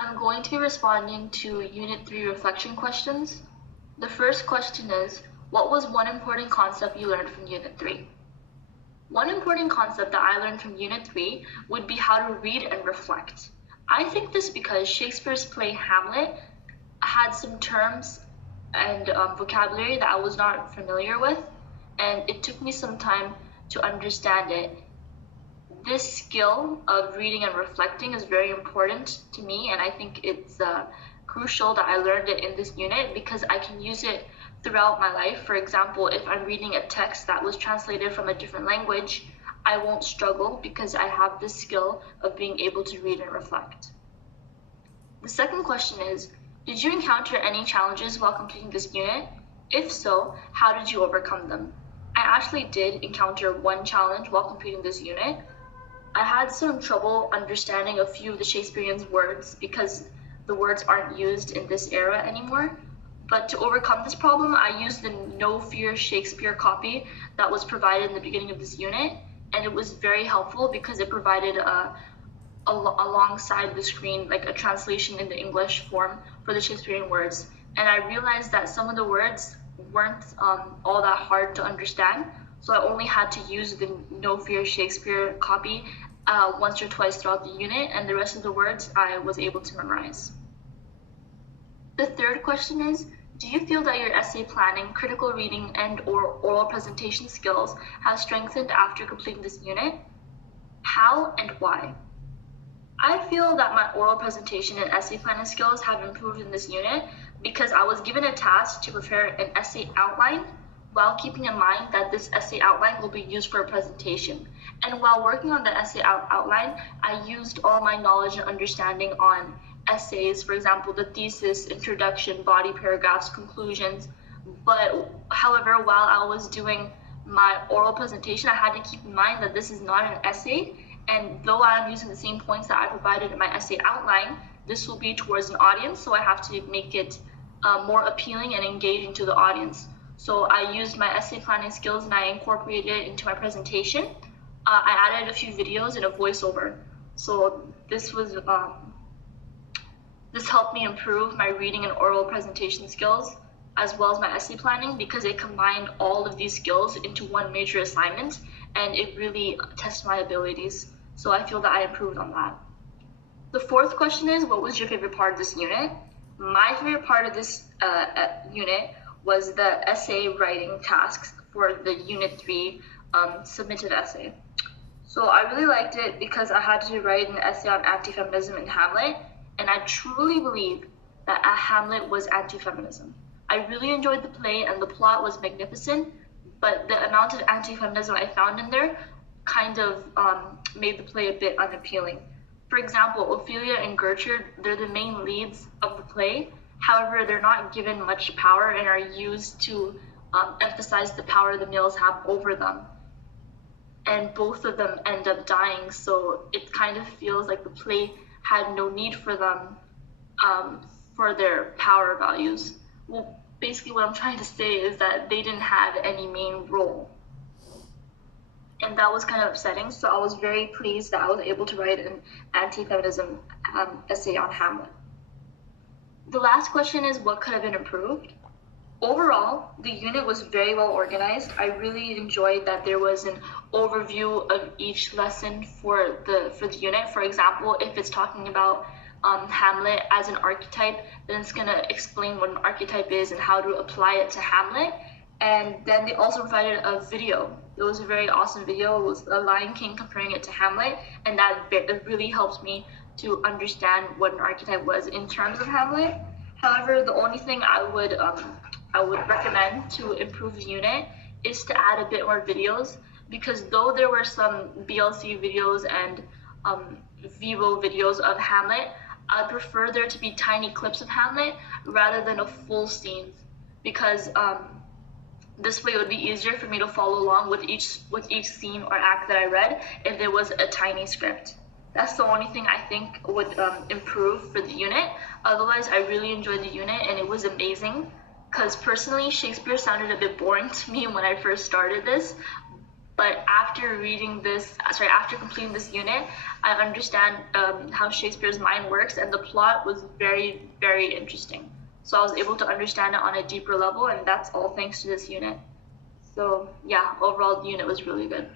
I'm going to be responding to Unit 3 reflection questions. The first question is, what was one important concept you learned from Unit 3? One important concept that I learned from Unit 3 would be how to read and reflect. I think this because Shakespeare's play Hamlet had some terms and vocabulary that I was not familiar with, and it took me some time to understand it. This skill of reading and reflecting is very important to me, and I think it's crucial that I learned it in this unit because I can use it throughout my life. For example, if I'm reading a text that was translated from a different language, I won't struggle because I have this skill of being able to read and reflect. The second question is, did you encounter any challenges while completing this unit? If so, how did you overcome them? I actually did encounter one challenge while completing this unit. I had some trouble understanding a few of the Shakespearean words because the words aren't used in this era anymore. But to overcome this problem, I used the No Fear Shakespeare copy that was provided in the beginning of this unit, and it was very helpful because it provided alongside the screen like a translation in the English form for the Shakespearean words. And I realized that some of the words weren't all that hard to understand, so I only had to use the No Fear Shakespeare copy once or twice throughout the unit, and the rest of the words I was able to memorize. The third question is, do you feel that your essay planning, critical reading, and/or oral presentation skills have strengthened after completing this unit? How and why? I feel that my oral presentation and essay planning skills have improved in this unit because I was given a task to prepare an essay outline while keeping in mind that this essay outline will be used for a presentation. And while working on the essay outline, I used all my knowledge and understanding on essays, for example, the thesis, introduction, body paragraphs, conclusions. But however, while I was doing my oral presentation, I had to keep in mind that this is not an essay, and though I'm using the same points that I provided in my essay outline, this will be towards an audience, so I have to make it more appealing and engaging to the audience. So I used my essay planning skills and I incorporated it into my presentation. I added a few videos and a voiceover. So this helped me improve my reading and oral presentation skills as well as my essay planning because it combined all of these skills into one major assignment, and it really tested my abilities. So I feel that I improved on that. The fourth question is, what was your favorite part of this unit? My favorite part of this unit was the essay writing tasks for the Unit 3 submitted essay. So I really liked it because I had to write an essay on anti-feminism in Hamlet, and I truly believe that Hamlet was anti-feminism. I really enjoyed the play and the plot was magnificent, but the amount of anti-feminism I found in there kind of made the play a bit unappealing. For example, Ophelia and Gertrude, they're the main leads of the play. However, they're not given much power and are used to emphasize the power the males have over them. And both of them end up dying, so it kind of feels like the play had no need for them for their power values. Well, basically what I'm trying to say is that they didn't have any main role. And that was kind of upsetting, so I was very pleased that I was able to write an anti-feminism essay on Hamlet. The last question is, what could have been improved? Overall, the unit was very well organized. I really enjoyed that there was an overview of each lesson for the unit. For example, if it's talking about Hamlet as an archetype, then it's going to explain what an archetype is and how to apply it to Hamlet. And then they also provided a video. It was a very awesome video. It was a Lion King comparing it to Hamlet, and that really helped me to understand what an archetype was in terms of Hamlet. However, the only thing I would recommend to improve the unit is to add a bit more videos, because though there were some BLC videos and Vivo videos of Hamlet, I prefer there to be tiny clips of Hamlet rather than a full scene, because this way it would be easier for me to follow along with each scene or act that I read if there was a tiny script. That's the only thing I think would improve for the unit. Otherwise, I really enjoyed the unit and it was amazing, because personally Shakespeare sounded a bit boring to me when I first started this, But after after completing this unit, I understand how Shakespeare's mind works, and the plot was very, very interesting. So I was able to understand it on a deeper level, and that's all thanks to this unit. So yeah, overall the unit was really good.